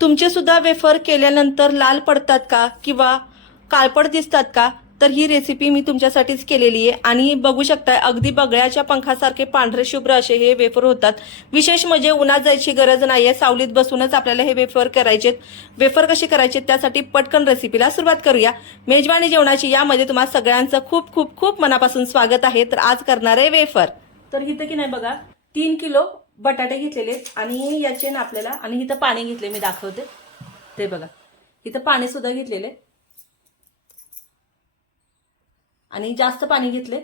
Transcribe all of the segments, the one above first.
तुमचे सुद्धा वेफर केल्यानंतर लाल पडतात का? किंवा काळपट दिसतात का? तर ही रेसिपी मी तुमच्यासाठीच केलेली आहे. आणि बघू शकताय अगदी बगळ्याच्या पंखासारखे पांढरे शुभ्र असे हे वेफर होतात. विशेष म्हणजे उन्हात जायची गरज नाही आहे. सावलीत बसूनच आपल्याला हे वेफर करायचे वेफर कसे करायचे त्यासाठी पटकन रेसिपीला सुरुवात करूया. मेजवानी जेवणाची यामध्ये तुम्हाला सगळ्यांचं खूप खूप खूप मनापासून स्वागत आहे. तर आज करणार आहे वेफर. तर इथं की नाही बघा तीन किलो बटाटे घेतलेले आहेत. आणि याचे ना आपल्याला आणि इथं पाणी घेतले मी दाखवते. ते बघा. इथं पाणी सुद्धा घेतलेले आणि जास्त पाणी घेतले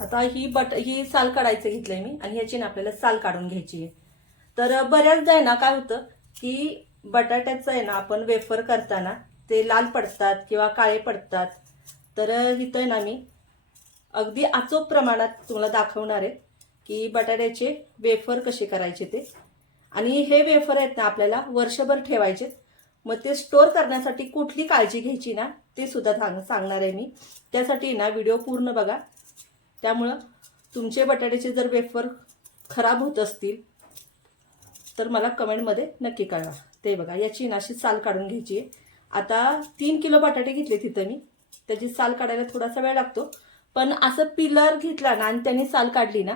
आता ही बट ही साल काढायचं घेतलंय मी. आणि ह्याची ना आपल्याला साल काढून घ्यायची आहे. तर बऱ्याचदा आहे ना काय होतं की बटाट्याचं आहे ना आपण वेफर करताना ते लाल पडतात किंवा काळे पडतात. तर इथं आहे ना मी अगदी अचूक प्रमाणात तुम्हाला दाखवणार आहे. की बटाट्याचे वेफर कसे करायचे ते. आणि हे वेफर आहेत ना आपल्याला वर्षभर ठेवायचे. मग ते स्टोअर करण्यासाठी कुठली काळजी घ्यायची ना ते सुद्धा सांग सांगणार आहे मी. त्यासाठी ना व्हिडिओ पूर्ण बघा. त्यामुळं तुमचे बटाट्याचे जर वेफर खराब होत असतील तर मला कमेंटमध्ये नक्की कळवा. ते बघा याची ना अशी साल काढून घ्यायची आहे. आता तीन किलो बटाटे घेतले तिथं मी. त्याची साल काढायला थोडासा वेळ लागतो. पण असं पिलर घेतला ना आणि त्यांनी साल काढली ना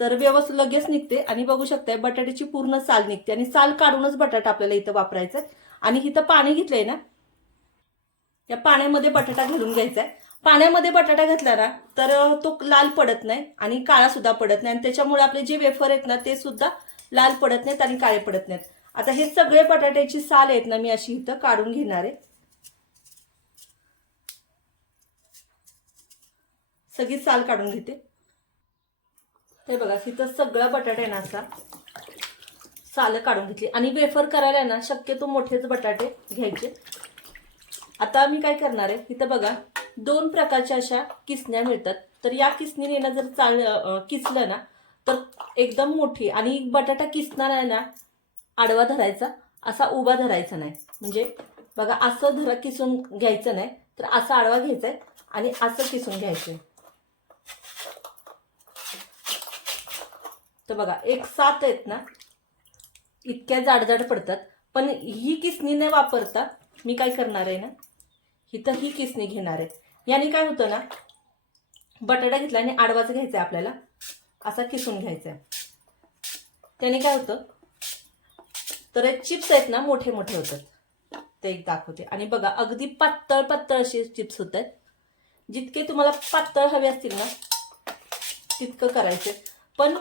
तर व्यवस्थित लगेच निघते आणि बघू शकताय बटाट्याची पूर्ण साल निघते आणि साल काढूनच बटाटा आपल्याला इथं वापरायचा आहे आणि इथं पाणी घेतलंय ना या पाण्यामध्ये बटाटा घालून घ्यायचा आहे पाण्यामध्ये बटाटा घातला ना तर तो लाल पडत नाही आणि काळा सुद्धा पडत नाही. आणि त्याच्यामुळे आपले जे वेफर आहेत ना ते सुद्धा लाल पडत नाहीत आणि काळे पडत नाहीत. आता हे सगळे बटाट्याची साल आहेत ना मी अशी इथं काढून घेणार आहे. सगळी साल काढून घेते. हे बघा तिथं सगळा बटाटा आहे ना असा. सालं काढून घेतली. आणि वेफर करायला ना शक्यतो मोठेच बटाटे घ्यायचे. आता मी काय करणार आहे इथं बघा दोन प्रकारच्या अशा किसण्या मिळतात. तर या किसनीने ना जर चाल किसलं ना तर एकदम मोठी आणि बटाटा किसणार आहे ना आडवा धरायचा. असा उभा धरायचा नाही. म्हणजे बघा असं धरा किसून घ्यायचं नाही तर असा आडवा घ्यायचा आहे आणि असं किसून घ्यायचं आहे. तर बघा एक सात आहेत ना इतक्या जाडजाड पडतात. पण ही किसनी न वापरता मी काय करणार आहे ना? इथं ही किसनी घेणार आहे. याने काय होतं ना बटाटा घेतला आणि आडवाच घ्यायचा आहे आपल्याला. असा किसून घ्यायचा आहे त्याने काय होतं तर चिप्स आहेत ना मोठे मोठे होतात. ते एक दाखवते. आणि बघा अगदी पातळ पातळ असे चिप्स होत आहेत. जितके तुम्हाला पातळ हवे असतील ना तितकं करायचे. पण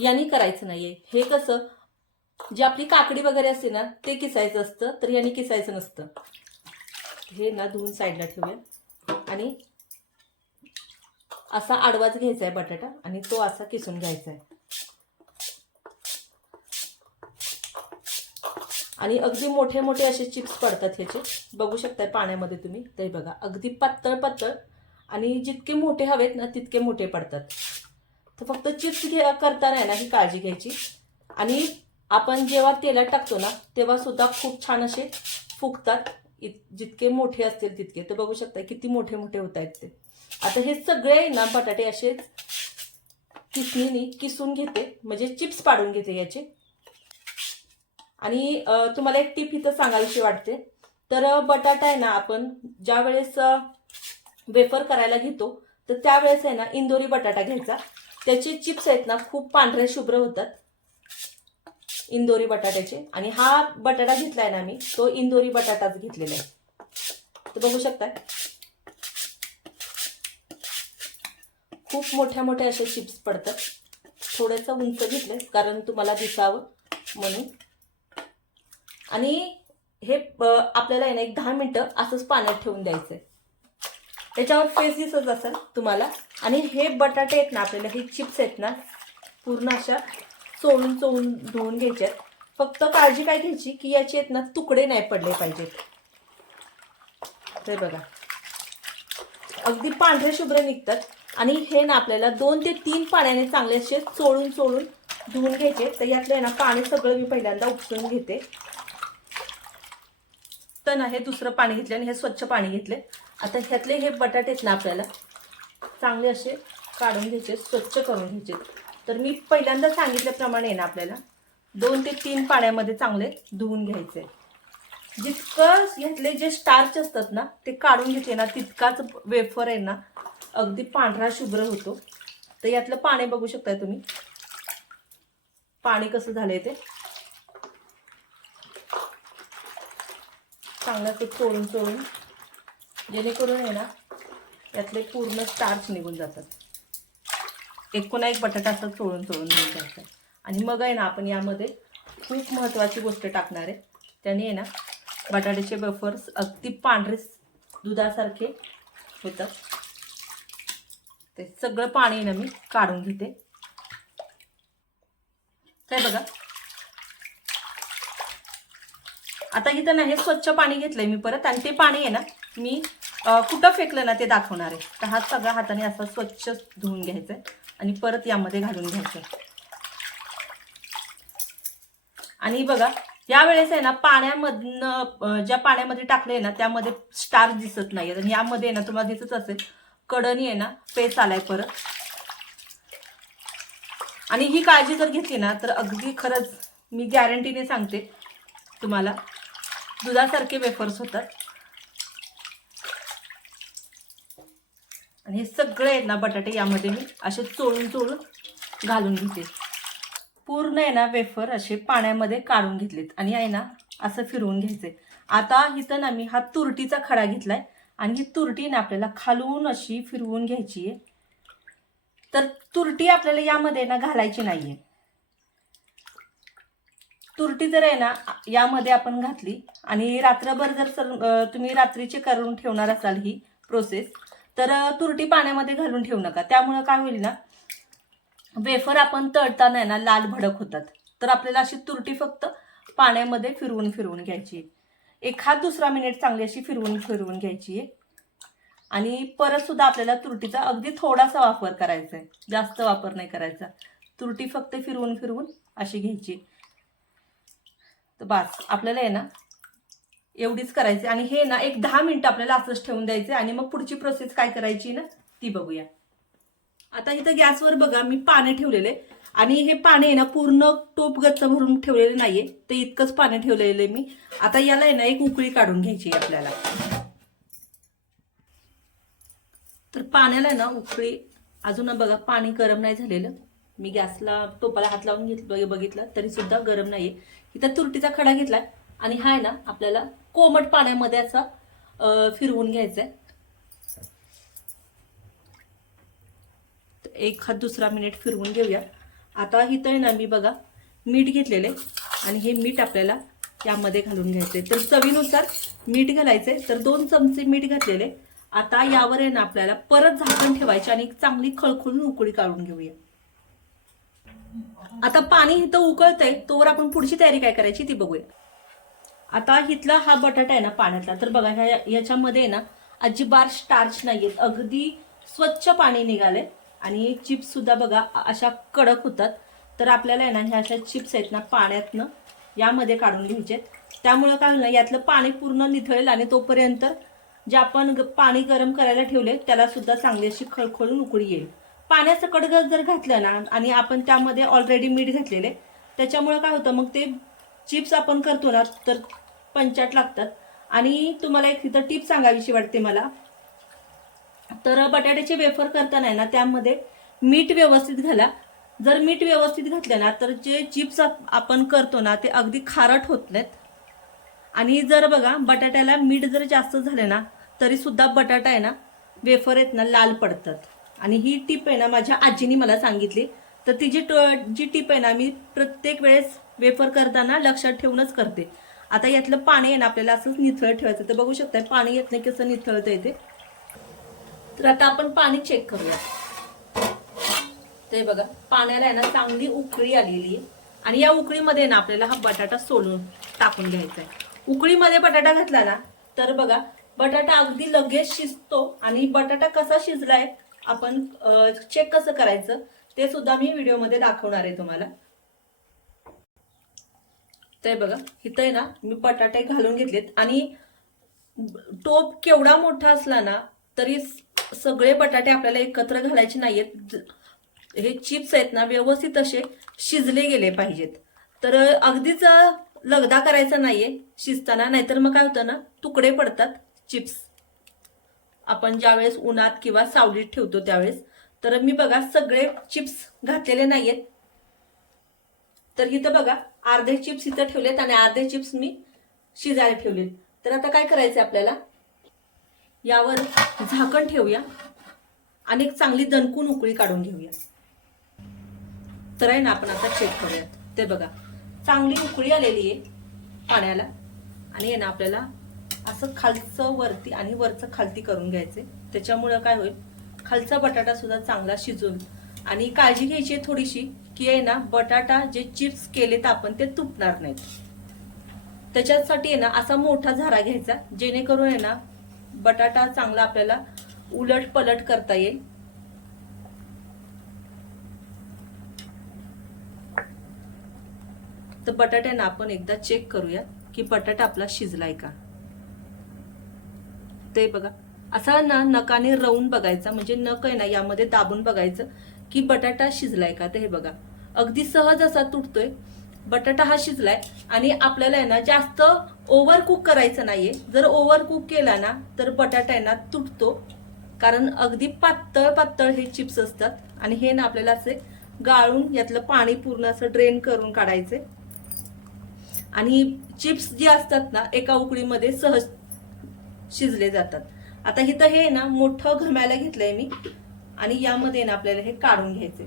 यांनी करायचं नाहीये. हे कसं जी आपली काकडी वगैरे असते ना ते किसायचं असतं तर यांनी किसायचं नसतं. हे ना धुवून साईडला ठेवूया. आणि असा आडवाच घ्यायचा आहे बटाटा आणि तो असा किसून घ्यायचा आहे आणि अगदी मोठे मोठे असे चिप्स पडतात ह्याचे. बघू शकताय पाण्यामध्ये तुम्ही. ते बघा अगदी पातळ पातळ आणि जितके मोठे हवेत ना तितके मोठे पडतात. तर फक्त चिप्स घे करताना आहे ना ही काळजी घ्यायची. आणि आपण जेव्हा तेलात टाकतो ना तेव्हा सुद्धा खूप छान असे फुगतात. इत- जितके मोठे असतील तितके. तर बघू शकता किती मोठे मोठे होत आहेत ते. आता हे सगळे ना बटाटे असेच किसणीने किसून घेते. म्हणजे चिप्स पाडून घेते याचे. आणि तुम्हाला एक टिप इथं सांगायची वाटते. तर बटाटा आहे ना आपण ज्या वेळेस वेफर करायला घेतो तर त्यावेळेस आहे ना इंदोरी बटाटा घ्यायचा. त्याचे चिप्स आहेत ना खूप पांढरे शुभ्र होतात. इंदोरी बटाट्याचे. आणि हा बटाटा घेतलाय ना मी तो इंदोरी बटाटाच घेतलेला आहे. तर बघू शकताय. खूप मोठ्या मोठ्या असे चिप्स पडतात. थोडंसं उंच घेतले कारण तुम्हाला दिसावं म्हणून. आणि हे आपल्याला आहे ना एक दहा मिनटं असंच पाण्यात ठेवून द्यायचं आहे त्याच्यावर फेस दिसत असेल तुम्हाला. आणि हे बटाटे आहेत ना आपल्याला हे चिप्स आहेत ना पूर्ण अशा चोळून चोळून धुवून घ्यायचे आहेत. फक्त काळजी काय घ्यायची की याचे आहेत ना तुकडे नाही पडले पाहिजेत. ते बघा. अगदी पांढरे शुभ्र निघतात. आणि हे ना आपल्याला दोन ते तीन पाण्याने चांगले असे चोळून चोळून धुवून घ्यायचे तर यातलं ना पाणी सगळं मी पहिल्यांदा उपसून घेते. तर ना हे दुसरं पाणी घेतले आणि हे स्वच्छ पाणी घेतले. आता ह्यातले हे बटाटे आहेत ना आपल्याला चांगले असे काढून घ्यायचे स्वच्छ करून घ्यायचे. तर मी पहिल्यांदा सांगितल्याप्रमाणे ना आपल्याला दोन ते तीन पाण्यामध्ये चांगले धुवून घ्यायचे. जितकं ह्यातले जे स्टार्च असतात ना ते काढून घेतले ना तितकाच वेफर आहे ना अगदी पांढरा शुभ्र होतो. तर यातलं पाणी बघू शकताय तुम्ही. पाणी कसं झालंय ते. चांगलं असं चोळून चोळून. जेणेकरून आहे ना यातले पूर्ण स्टार्च निघून जातात. एकूणा एक बटाटा असं चोळून चोळून घेऊन जातात. आणि मग आहे ना आपण यामध्ये खूप महत्त्वाची गोष्ट टाकणार आहे. त्याने आहे ना बटाट्याचे वेफर्स अगदी पांढरे दुधासारखे होतात. ते सगळं पाणी आहे ना मी काढून घेते. काय बघा? आता इथं ना हे स्वच्छ पाणी घेतलंय मी परत आणि ते पाणी आहे ना मी कुठं फेकलं ना ते दाखवणार आहे. तर हा सगळा हाताने असा स्वच्छ धुवून घ्यायचं आहे आणि परत यामध्ये घालून घ्यायचं आहे आणि बघा यावेळेस आहे ना पाण्यामधनं ज्या पाण्यामध्ये टाकलंय ना त्यामध्ये स्टार दिसत नाही आणि यामध्ये आहे ना तुम्हाला दिसत असेल कडणी आहे ना पेस आलाय परत. आणि ही काळजी जर घेतली ना तर अगदी खरंच मी गॅरंटीने सांगते तुम्हाला दुधासारखे वेफर्स होतात. आणि हे सगळे आहेत ना बटाटे यामध्ये मी असे चोळून चोळून घालून घेते. पूर्ण आहे ना वेफर असे पाण्यामध्ये काढून घेतलेत. आणि आहे ना असं फिरवून घ्यायचे आता इथं ना मी हा तुरटीचा खडा घेतलाय. आणि ही तुरटी ना आपल्याला खालून अशी फिरवून घ्यायची आहे. तर तुरटी आपल्याला यामध्ये ना घालायची नाहीये. तुरटी जर आहे ना यामध्ये आपण घातली आणि रात्रभर जर सर तुम्ही रात्रीची करून ठेवणार असाल ही प्रोसेस तर तुरटी पाण्यामध्ये घालून ठेवू नका. त्यामुळं काय होईल ना वेफर आपण तळताना आहे ना लाल भडक होतात. तर आपल्याला अशी तुरटी फक्त पाण्यामध्ये फिरवून फिरवून घ्यायची आहे. एखाद दुसरा मिनिट चांगली अशी फिरवून फिरवून घ्यायची आहे. आणि परत सुद्धा आपल्याला तुरटीचा अगदी थोडासा वापर करायचा आहे. जास्त वापर नाही करायचा. तुरटी फक्त फिरवून फिरवून अशी घ्यायची तर बस आपल्याला आहे ना एवढीच करायची. आणि हे ना एक दहा मिनटं आपल्याला असंच ठेवून द्यायचं आणि मग पुढची प्रोसेस काय करायची ना ती बघूया. आता इथं गॅसवर बघा मी पाणी ठेवलेले आणि हे पाणी आहे ना पूर्ण टोप गच्च भरून ठेवलेले नाहीये. ते इतकंच पाणी ठेवलेलं आहे मी. आता याला आहे ना एक उकळी काढून घ्यायची आहे आपल्याला. तर पाण्याला आहे ना उकळी अजून बघा पाणी गरम नाही झालेलं. मी गॅसला टोपाला हात लावून घेतलं बघितलं तरी सुद्धा गरम नाहीये. इथं तुरटीचा खडा घेतलाय आणि हा आहे ना आपल्याला कोमट पाण्यामध्ये असा फिरवून घ्यायचा आहे एक हात दुसरा मिनिट फिरवून घेऊया. आता इथं आहे ना मी बघा मीठ घेतलेले आणि हे मीठ आपल्याला यामध्ये घालून घ्यायचे तर चवीनुसार मीठ घालायचे तर दोन चमचे मीठ घातलेले. आता यावर आहे ना आपल्याला परत झाकण ठेवायचे आणि चांगली खळखळून उकळी काढून घेऊया. आता पाणी इथं उकळतंय तोवर आपण पुढची तयारी काय करायची ती बघूया. आता इथला हा बटाटा आहे ना पाण्यातला तर बघा ह्या याच्यामध्ये आहे ना अजिबात स्टार्च नाहीयेत. अगदी स्वच्छ पाणी निघाले आणि चिप्स सुद्धा बघा अशा कडक होतात. तर आपल्याला आहे ना ह्या अशा चिप्स आहेत ना पाण्यातनं यामध्ये काढून घ्यायचे त्यामुळं काय होईल ना यातलं पाणी पूर्ण निथळेल आणि तोपर्यंत जे आपण पाणी गरम करायला ठेवले त्याला सुद्धा चांगली अशी खळखळून उकळी येईल. पाण्याचं कडगत जर घातलं ना आणि आपण त्यामध्ये ऑलरेडी मीठ घातलेले त्याच्यामुळे काय होतं मग ते चिप्स आपण करतो ना तर पंचाट लागतात. आणि तुम्हाला एक तिथं टीप सांगावीशी वाटते मला. तर बटाट्याचे वेफर करताना आहे ना त्यामध्ये मीठ व्यवस्थित घाला. जर मीठ व्यवस्थित घातलं ना तर जे चिप्स आपण करतो ना ते अगदी खारट होत नाहीत. आणि जर बघा बटाट्याला मीठ जर जास्त झाले ना तरीसुद्धा बटाटा आहे ना वेफर आहेत ना लाल पडतात. आणि ही टीप आहे ना माझ्या आजीने मला सांगितली. तर ती जी ट- जी टीप आहे ना मी प्रत्येक वेळेस वेफर करताना लक्षात ठेवूनच करते. आता यातलं पाणी आहे ना आपल्याला असंच निथळत ठेवायचं तर बघू शकताय पाणी येत नाही कसं निथळत येते तर आता आपण पाणी चेक करूया. ते बघा पाण्याला आहे ना चांगली उकळी आलेली आहे. आणि या उकळीमध्ये ना आपल्याला हा बटाटा सोलून टाकून घ्यायचा आहे. उकळीमध्ये बटाटा घातला ना तर बघा बटाटा अगदी लगेच शिजतो. आणि बटाटा कसा शिजलाय आपण चेक कसं करायचं ते सुद्धा मी व्हिडिओमध्ये दाखवणार आहे तुम्हाला. ते बघा इथं आहे ना मी बटाटे घालून घेतलेत. आणि टोप केवढा मोठा असला ना तरी सगळे बटाटे आपल्याला एकत्र घालायचे नाहीयेत. हे चिप्स आहेत ना व्यवस्थित असे शिजले गेले पाहिजेत. तर अगदीच लगदा करायचा नाहीये शिजताना. नाहीतर मग काय होतं ना तुकडे पडतात चिप्स. आपण ज्यावेळेस उन्हात किंवा सावलीत ठेवतो त्यावेळेस तर मी बघा सगळे चिप्स घातलेले नाहीयेत. तर इथं बघा अर्धे चिप्स इथं ठेवलेत आणि अर्धे चिप्स मी शिजायला ठेवलेत. तर आता काय करायचं आपल्याला? यावर झाकण ठेवूया आणि एक चांगली दणकून उकळी काढून घेऊया. तर आहे ना आपण आता चेक करूयात. ते बघा चांगली उकळी आलेली आहे पाण्याला आणि आहे ना आपल्याला असं खालचं वरती आणि वरचं खालती करून घ्यायचे. त्याच्यामुळं काय होईल? खालचा बटाटा सुद्धा चांगला शिजून आणि काळजी घ्यायची आहे थोडीशी की आहे ना बटाटा जे चिप्स केलेत आपण ते तुटणार नाहीत. त्याच्यासाठी आहे ना असा मोठा झारा घ्यायचा जेणेकरून आहे ना बटाटा चांगला आपल्याला उलट पलट करता येईल. तर बटाट्यानं आपण एकदा चेक करूया की बटाटा आपला शिजलाय का? ते बघा. असा ना नकाने रवून बघायचा म्हणजे नक आहे ना यामध्ये दाबून बघायचं की बटाटा शिजलाय का तर हे बघा. अगदी सहज असा तुटतोय. बटाटा हा शिजलाय आणि आपल्याला आहे ना जास्त ओव्हर कुक करायचं नाहीये. जर ओव्हर कुक केला ना तर बटाटा आहे ना तुटतो. कारण अगदी पातळ पातळ हे चिप्स असतात आणि हे ना आपल्याला असे गाळून यातलं पाणी पूर्ण असं ड्रेन करून काढायचे. आणि चिप्स जे असतात ना एका उकळीमध्ये सहज शिजले जातात. आता इथं हे ना मोठं घम्याला घेतलंय मी. आणि यामध्ये ना आपल्याला हे काढून घ्यायचे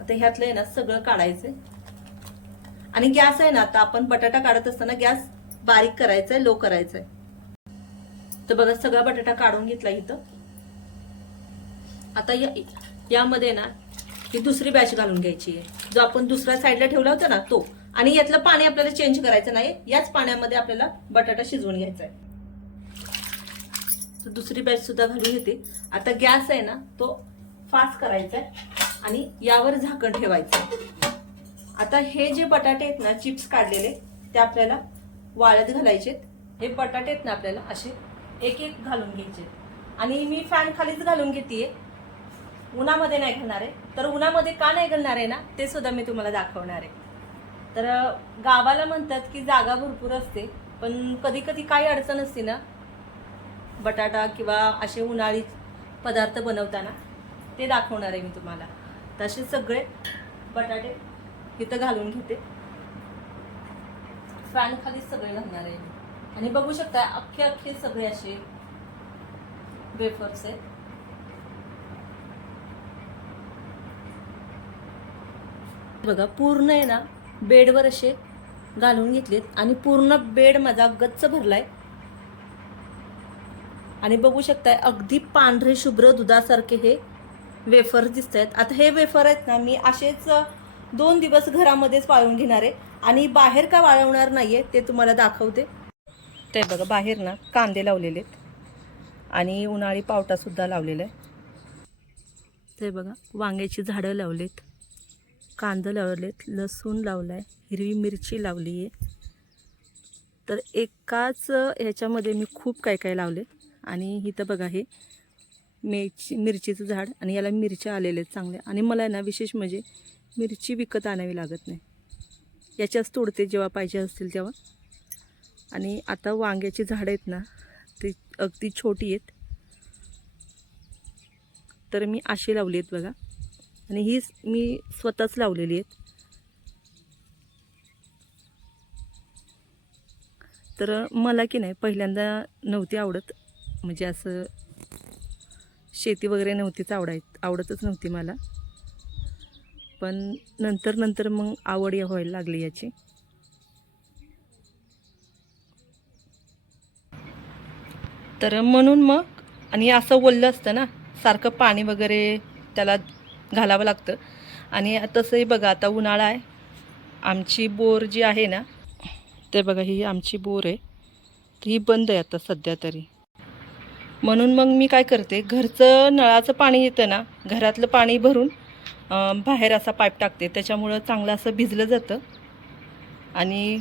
आता ह्यातलं आहे ना सगळं काढायचंय. आणि गॅस आहे ना आता आपण बटाटा काढत असताना गॅस बारीक करायचाय लो करायचाय. तर बघा सगळा बटाटा काढून घेतला इथं. आता या यामध्ये ना ही दुसरी बॅच घालून घ्यायची आहे. जो आपण दुसऱ्या साईडला ठेवला होता ना तो. आणि यातलं पाणी आपल्याला चेंज करायचं नाही याच पाण्यामध्ये आपल्याला बटाटा शिजवून घ्यायचा आहे तर दुसरी बॅच सुद्धा घालून घेते. आता गॅस आहे ना तो फास्ट करायचा आहे आणि यावर झाकण ठेवायचं आता हे जे बटाटे आहेत ना चिप्स काढलेले ते आपल्याला वाळत घालायचे हे बटाटे आहेत ना आपल्याला असे एक एक घालून घ्यायचे. आणि मी फॅन खालीच घालून घेते उन्हामध्ये नाही घालणार आहे. तर उन्हामध्ये का नाही घालणार आहे ना ते सुद्धा मी तुम्हाला दाखवणार आहे. तर गावाला म्हणतात की जागा भरपूर असते पण कधी कधी काही अडचण असते ना बटाटा किंवा असे उन्हाळी पदार्थ बनवताना ते दाखवणार आहे मी तुम्हाला. तसे सगळे बटाटे इथं घालून घेते. फॅन खाली सगळे घालणार आहे मी. आणि बघू शकता अख्खे अख्खे सगळे असे वेफर्स आहेत. बघा पूर्ण आहे ना बेडवर असे घालून घेतलेत आणि पूर्ण बेड माझा गच्च भरलाय. आणि बघू शकताय अगदी पांढरे शुभ्र दुधासारखे हे वेफर दिसत आहेत आता हे वेफर आहेत ना मी असेच दोन दिवस घरामध्येच वाळवून घेणार आहे. आणि बाहेर का वाळवणार नाहीये ते तुम्हाला दाखवते. ते बघा बाहेर ना कांदे लावलेले आहेत. आणि उन्हाळी पावटा सुद्धा लावलेला आहे. ते बघा वांग्याची झाडं लावलेत. कांदा लावलेत लसूण लावला आहे हिरवी मिरची लावली आहे तर एकाच ह्याच्यामध्ये मी खूप काय काय लावले आणि इथं बघा हे मिरची मिरचीचं झाड आणि याला मिरच्या आलेल्या आहेत चांगल्या. आणि मला ना विशेष म्हणजे मिरची विकत आणावी लागत नाही. याच्याच तोडते जेव्हा पाहिजे असतील तेव्हा. आणि आता वांग्याची झाडं आहेत ना ती अगदी छोटी आहेत. तर मी अशी लावली आहेत बघा. आणि ही मी स्वतःच लावलेली आहेत. तर मला की नाही पहिल्यांदा नव्हती आवडत. म्हणजे असं शेती वगैरे नव्हतीच आवडाय आवडतच नव्हती मला. पण नंतर नंतर मग आवड या व्हायला लागली याची. तर म्हणून मग आणि असं ओललं असतं ना सारखं पाणी वगैरे त्याला घालावं लागतं. आणि तसंही बघा आता उन्हाळा आहे. आमची बोर जी आहे ना ते बघा ही आमची बोर आहे. ही बंद आहे आता सध्या तरी. म्हणून मग मी काय करते घरचं नळाचं पाणी येतं ना घरातलं पाणी भरून बाहेर असा पाईप टाकते. त्याच्यामुळं चांगलं असं भिजलं जातं. आणि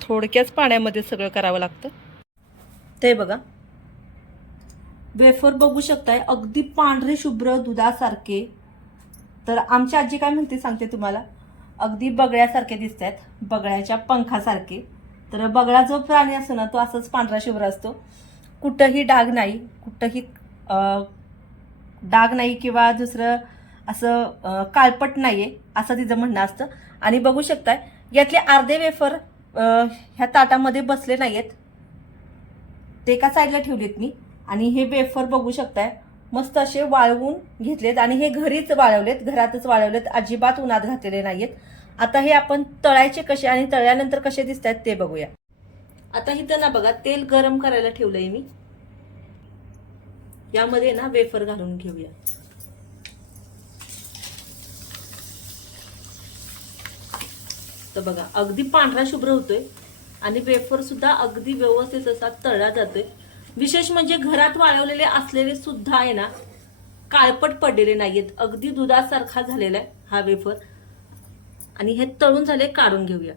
थोडक्याच पाण्यामध्ये सगळं करावं लागतं. ते बघा. वेफर बघू शकताय अगदी पांढरे शुभ्र दुधासारखे तर आमची आजी काय म्हणते सांगते तुम्हाला? अगदी बगळ्यासारखे दिसत आहेत बगळ्याच्या पंखासारखे. तर बगळा जो प्राणी असतो ना तो असंच पांढरा शुभ्र असतो. कुठंही डाग नाही कुठंही डाग नाही किंवा दुसरं असं काळपट नाही आहे असं तिचं म्हणणं असतं. आणि बघू शकताय यातले अर्धे वेफर ह्या ताटामध्ये बसले नाही आहेत ते एका साईडला ठेवलेत मी. आणि हे वेफर बघू शकताय मस्त असे वाळवून घेतलेत आणि हे घरीच वाळवलेत घरातच वाळवलेत. अजिबात उन्हात घातलेले नाहीयेत. आता हे आपण तळायचे कसे आणि तळल्यानंतर कसे दिसत आहेत ते बघूया. आता इथं ना बघा तेल गरम करायला ठेवलंय मी. यामध्ये ना वेफर घालून घेऊया. तर बघा अगदी पांढरा शुभ्र होतोय आणि वेफर सुद्धा अगदी व्यवस्थित असा तळला जातोय. विशेष म्हणजे घरात वाळवलेले असलेले सुद्धा आहे ना काळपट पडलेले नाहीयेत. अगदी दुधासारखा झालेला आहे हा वेफर आणि हे तळून झाले काढून घेऊया.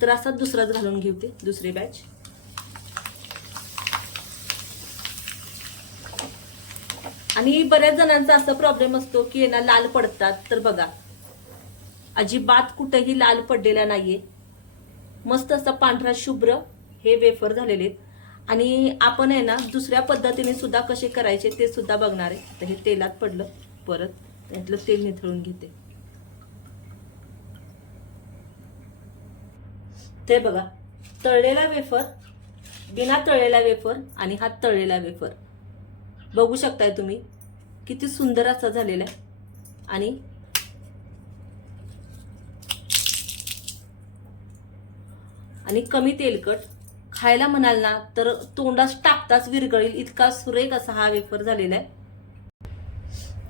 तर असा दुसराच घालून घेते दुसरी बॅच आणि बऱ्याच जणांचा असा प्रॉब्लेम असतो की यांना लाल पडतात. तर बघा अजिबात कुठेही लाल पडलेला नाहीये. मस्त असा पांढरा शुभ्र हे वेफर झालेले आहेत. आणि आपण आहे ना दुसऱ्या पद्धतीने सुद्धा कसे करायचे ते सुद्धा बघणार आहे. आता हे तेलात पडलं परत त्यातलं तेल निथळून घेते. ते बघा तळलेला वेफर बिना तळलेला वेफर आणि हा तळलेला वेफर बघू शकताय तुम्ही किती सुंदर असा झालेला आहे. आणि आणि कमी तेलकट खायला म्हणाल ना तर तोंडास टाकताच विरगळील इतका सुरेख असा हा वेफर झालेला आहे.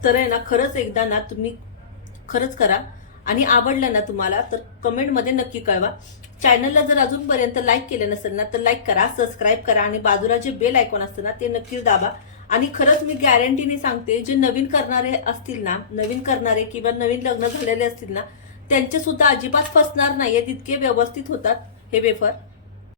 तर आहे ना खरंच एकदा ना तुम्ही खरंच करा. आणि आवडलं ना तुम्हाला तर कमेंटमध्ये नक्की कळवा. चॅनलला जर अजूनपर्यंत लाईक केलं नसेल ना तर लाईक करा सबस्क्राईब करा आणि बाजूला जे बेल आयकॉन असतं ना ते नक्कीच दाबा. आणि खरंच मी गॅरंटीने सांगते जे नवीन करणारे असतील ना नवीन करणारे किंवा नवीन लग्न झालेले असतील ना त्यांचे सुद्धा अजिबात फसणार नाहीये इतके व्यवस्थित होतात हे वेफर